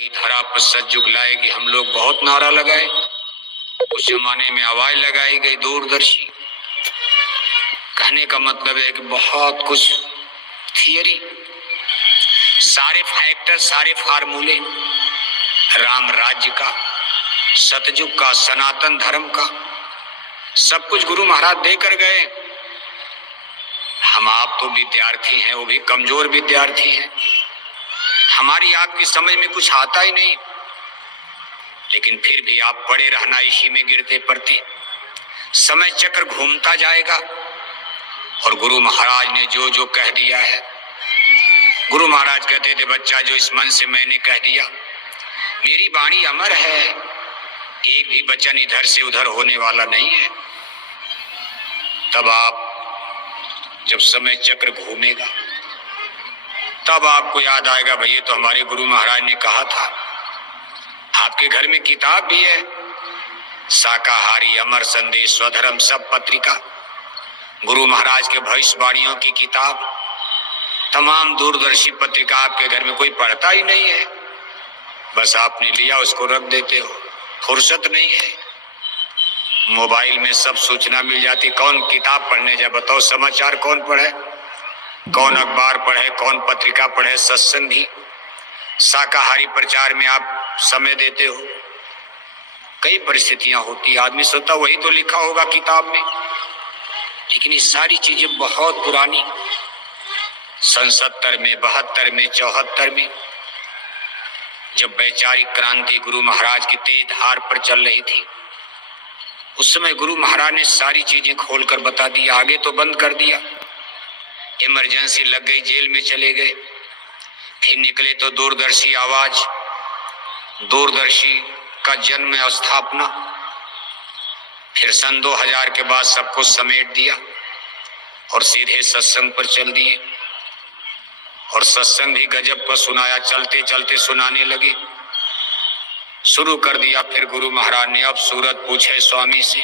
धरा पर सतयुग लाएगी। हम लोग बहुत नारा लगाए, उस जमाने में आवाज लगाई गई दूरदर्शी। कहने का मतलब है कि बहुत कुछ थियरी, सारे फैक्टर, सारे फार्मूले, राम राज्य का, सतयुग का, सनातन धर्म का, सब कुछ गुरु महाराज देकर गए। हम आप तो विद्यार्थी हैं, वो भी कमजोर विद्यार्थी हैं। हमारी आपकी समझ में कुछ आता ही नहीं, लेकिन फिर भी आप पड़े रहना इसी में गिरते पड़ते। समय चक्र घूमता जाएगा और गुरु महाराज ने जो जो कह दिया है, गुरु महाराज कहते थे, बच्चा जो इस मन से मैंने कह दिया, मेरी वाणी अमर है, एक भी वचन इधर से उधर होने वाला नहीं है। तब आप जब समय चक्र घूमेगा तब आपको याद आएगा, भैया तो हमारे गुरु महाराज ने कहा था। आपके घर में किताब भी है, शाकाहारी, अमर संदेश, स्वधर्म, सब पत्रिका, गुरु महाराज के भविष्यवाणियों की किताब, तमाम दूरदर्शी पत्रिका आपके घर में कोई पढ़ता ही नहीं है। बस आपने लिया, उसको रख देते हो, फुर्सत नहीं है। मोबाइल में सब सूचना मिल जाती, कौन किताब पढ़ने जाए बताओ? समाचार कौन पढ़े, कौन अखबार पढ़े, कौन पत्रिका पढ़े? सत्संग भी, शाकाहारी प्रचार में आप समय देते हो। कई परिस्थितियां होती, आदमी सोचता वही तो लिखा होगा किताब में, लेकिन ये सारी चीजें बहुत पुरानी, सन 70 में, 72 में, 74 में, जब वैचारिक क्रांति गुरु महाराज की तेज धार पर चल रही थी, उस समय गुरु महाराज ने सारी चीजें खोलकर बता दी। आगे तो बंद कर दिया, इमरजेंसी लग गई, जेल में चले गए। फिर निकले तो दूरदर्शी आवाज, दूरदर्शी का जन्म स्थापना, फिर सन 2000 के बाद सबको समेट दिया और सीधे सत्संग पर चल दिए। और सत्संग भी गजब का सुनाया, चलते चलते सुनाने लगे, शुरू कर दिया। फिर गुरु महाराज ने, अब सूरत पूछे स्वामी से,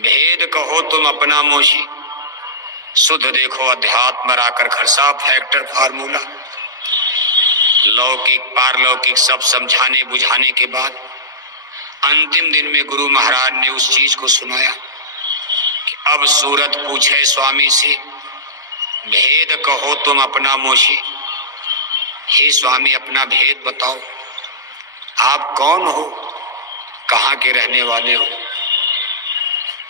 भेद कहो तुम अपना मोशी, शुद्ध देखो अध्यात्म राकर खरसा। फैक्टर, फार्मूला, लौकिक पारलौकिक सब समझाने बुझाने के बाद अंतिम दिन में गुरु महाराज ने उस चीज को सुनाया कि अब सूरत पूछे स्वामी से, भेद कहो तुम अपना मोशी। हे स्वामी, अपना भेद बताओ, आप कौन हो, कहाँ के रहने वाले हो?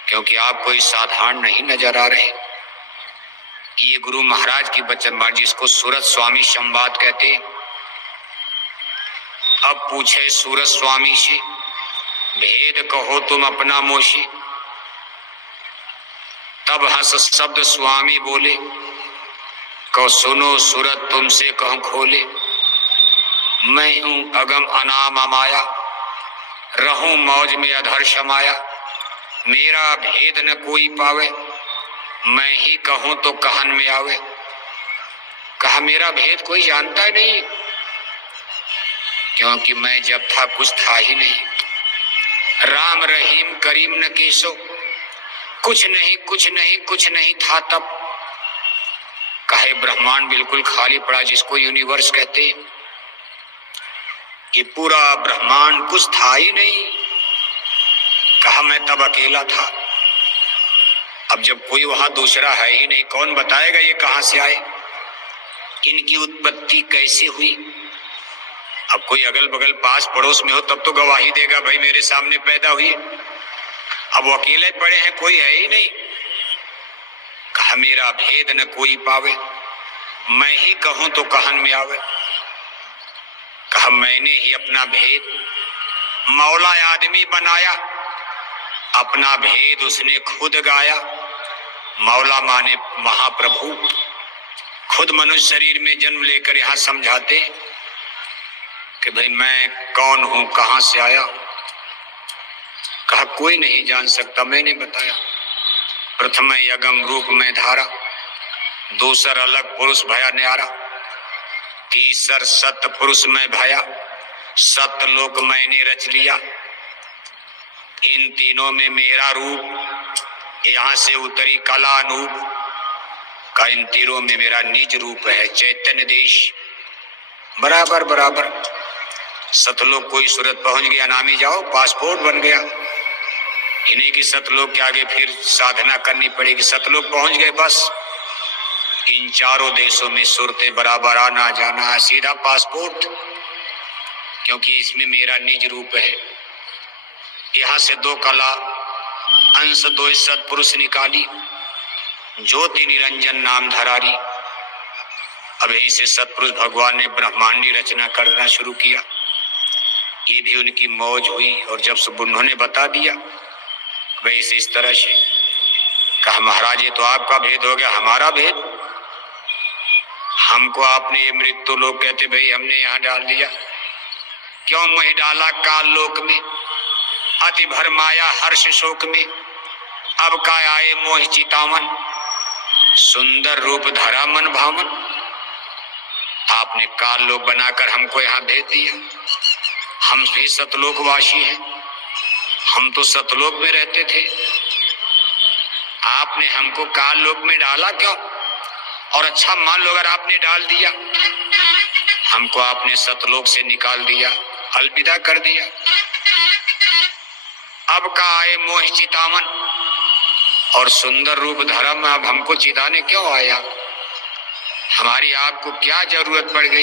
क्योंकि आप कोई साधारण नहीं नजर आ रहे। ये गुरु महाराज की वचनबाणी, जिसको सूरत स्वामी संवाद कहते। अब पूछे सूरत स्वामी से, भेद कहो तुम अपना मोशी। तब हंस शब्द स्वामी बोले, कहो सुनो सूरत तुमसे कहूं खोले, मैं हूं अगम अनाम अमाया, रहूं मौज में अधर समाया, मेरा भेद न कोई पावे, मैं ही कहूं तो कहन में आवे। कहा मेरा भेद कोई जानता ही नहीं, क्योंकि मैं जब था कुछ था ही नहीं। राम रहीम करीम न केसो, कुछ नहीं कुछ नहीं कुछ नहीं था तब। कहे ब्रह्मांड बिल्कुल खाली पड़ा, जिसको यूनिवर्स कहते हैं। ये पूरा ब्रह्मांड कुछ था ही नहीं। कहा मैं तब अकेला था, अब जब कोई वहां दूसरा है ही नहीं, कौन बताएगा ये कहां से आए, इनकी उत्पत्ति कैसे हुई? अब कोई अगल बगल पास पड़ोस में हो तब तो गवाही देगा, भाई मेरे सामने पैदा हुई। अब वो अकेले पड़े हैं, कोई है ही नहीं। कहा मेरा भेद न कोई पावे, मैं ही कहूं तो कहन में आवे। कहा मैंने ही अपना भेद, मौला आदमी बनाया, अपना भेद उसने खुद गाया। मौला माने महाप्रभु, खुद मनुष्य शरीर में जन्म लेकर यहां समझाते कि भाई मैं कौन हूं, कहां से आया। कहा कोई नहीं जान सकता, मैंने बताया। प्रथम अगम रूप में धारा, दूसर अलग पुरुष भया न्यारा, तीसर सत्य पुरुष में भया, सत्य लोक मैंने रच लिया। इन तीनों में मेरा रूप, यहां से उतरी कला अनूप का, इन तीनों में मेरा निज रूप है, चैतन्य देश बराबर बराबर। सतलोक कोई सूरत पहुंच गया, नामी जाओ, पासपोर्ट बन गया। इन्हीं की सतलोक के आगे फिर साधना करनी पड़ेगी। सतलोक पहुंच गए, बस इन चारों देशों में सुरते बराबर आना जाना, सीधा पासपोर्ट, क्योंकि इसमें मेरा निज रूप है। यहां से दो कला अंश दो सत्पुरुष निकाली, ज्योति निरंजन नाम धरारी। अब यहीं से सत्पुरुष भगवान ने ब्रह्मांडी रचना करना शुरू किया। ये भी उनकी मौज हुई। और जब सब उन्होंने बता दिया वैसे इस तरह से कहा, महाराज ये तो आपका भेद हो गया, हमारा भेद? हमको आपने ये मृत्यु लोग कहते, भाई हमने यहाँ डाल दिया। क्यों मोह डाला काल लोक में, अति भर माया हर्ष शोक में। अब का आए मोह चितावन, सुंदर रूप धरा मन भावन। आपने काल लोक बनाकर हमको यहाँ भेज दिया। हम भी सतलोकवासी हैं, हम तो सतलोक में रहते थे। आपने हमको काल लोक में डाला क्यों? और अच्छा मान लो अगर आपने डाल दिया, हमको आपने सतलोक से निकाल दिया, अलविदा कर दिया। अब का आए मोह चितावन, और सुंदर रूप धर्म अब हमको चिताने क्यों आया? हमारी आपको क्या जरूरत पड़ गई?